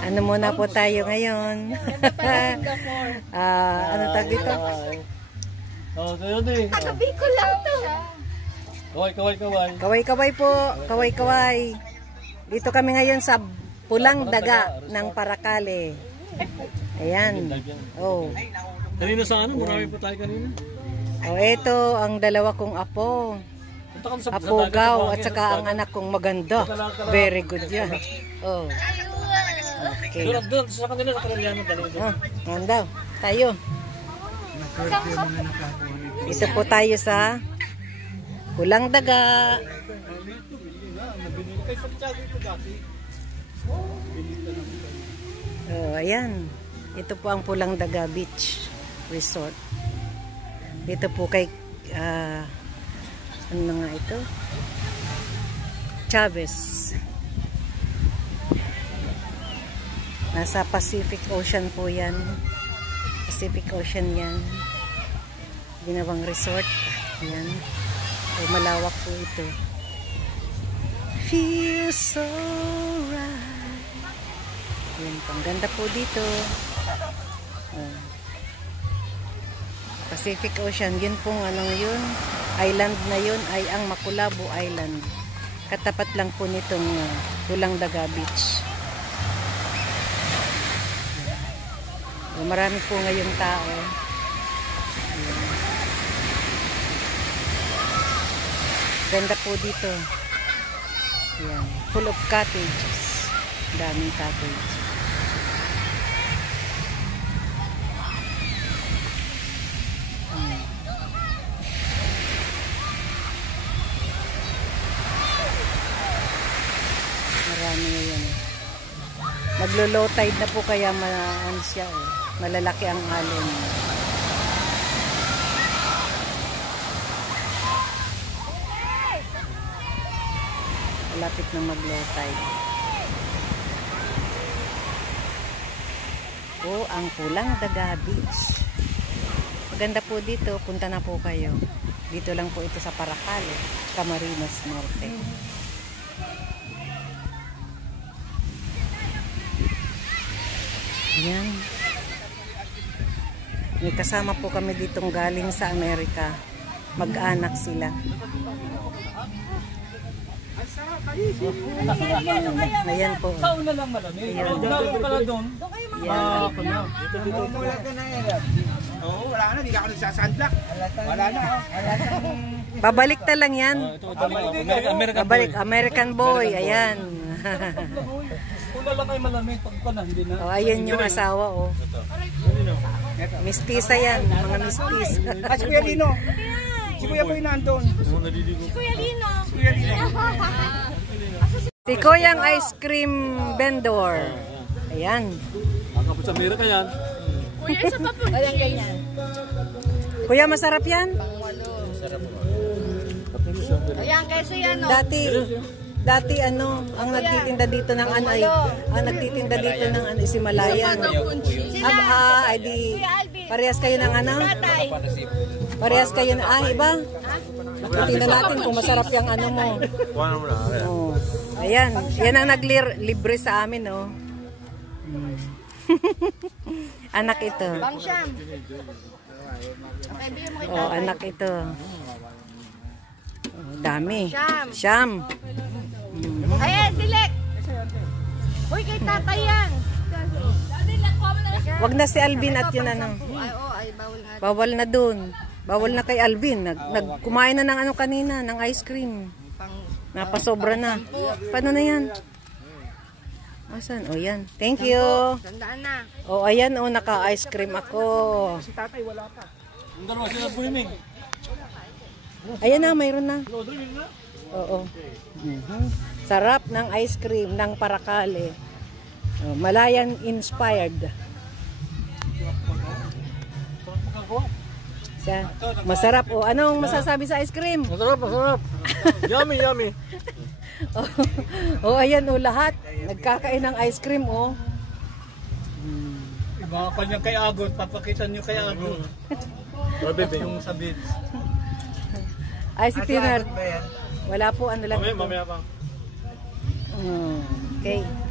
Ano muna po tayo ngayon? Ano tag dito? Kagabi ko lang to. Kaway-kaway po. Kaway-kaway. Dito kami ngayon sa Pulang Daga ng Paracale. Ayan. Oh. Kanina sa ano? Marami po tayo kanina. Oh, ito ang dalawa kong apo. Apo Gaw at saka ang anak kong maganda. Very good yan. Oh. Okay. Doon sa kanila sa Kareliano talaga. Daw. Tayo. Dito po tayo sa Pulang Daga. Oh, ayan. Ito po ang Pulang Daga Beach Resort. Dito po kay ano nga ito? Chavez. Nasa Pacific Ocean po yan. Pacific Ocean yan. Ginawang resort. Ayan. So, malawak po ito. Feel so right. Ayan. Ang ganda po dito. Pacific Ocean. Yun pong anong yun. Island na yun ay ang Makulabo Island. Katapat lang po nitong Pulang Daga Beach. Marami po ngayong tao. Ganda po dito. Ayan. Full of cottages. Daming cottage. Marami ngayon. Maglo-low tide na po kaya ano siya eh. Malalaki ang alon. Malapit na mag-low tide. Po ang Pulang Daga Beach. Maganda po dito. Punta na po kayo. Dito lang po ito sa Paracale, Camarines Norte. Yan. May kasama po kami ditong galing sa Amerika. Mag-anak sila. Ayan po. Sa una lang malamig. Doon pala doon. Oo, wala na. Hindi ka ako nagsasandlak. Wala na. Babalik ta lang yan. Babalik. American boy. Ayan. Una lang ay malamig. Pagka na, hindi na. Oh, ayan yung asawa. Oh. Mistisa yan. Mga mistis. Si Kuya Lino. Si Kuya Boy nandun. Si Kuya Lino. Si Kuya Lino. Si Kuyang ice cream vendor. Ayan. Nakapot sa Amerika yan. Kuya, isa pa po. Walang ganyan. Kuya, masarap yan? Ayan, kasi yan o. Dati ano, ang nagtitinda dito ng ano ay, ang nagtitinda dito ng ano, si Malayan. Ay di, parehas kayo ng ano? Parehas kayo na, iba? Tingnan natin kung masarap yung ano mo. Oh. Ayan, yan ang naglibre sa amin, oh. Anak ito. Bangsyam. Oh, anak ito. Dami. Siyam. Ayan, dilek. Uy, kay tatay yan. Wag na si Alvin at yun ano. Ay, bawal nga. Bawal na dun. Bawal na kay Alvin. Kumain na ng ano kanina, ng ice cream. Napasobra na. Paano na yan? Asan? O yan. Thank you. Tandaan na. O ayan o, naka-ice cream ako. Si tatay wala pa. Ang dalawa sila swimming. Ayan na, mayroon na. Oo. Sarap ng ice cream ng Paracale. Malayan inspired. Masarap. O, anong masasabi sa ice cream? Masarap. Yummy. O, ayan o, lahat. Nagkakain ng ice cream o. Mga kanyang kay Agot, papakita nyo kay Agot. Yung sa beach. Ay, si Tinar. Wala po, ano lang. Mamaya pa. Okay.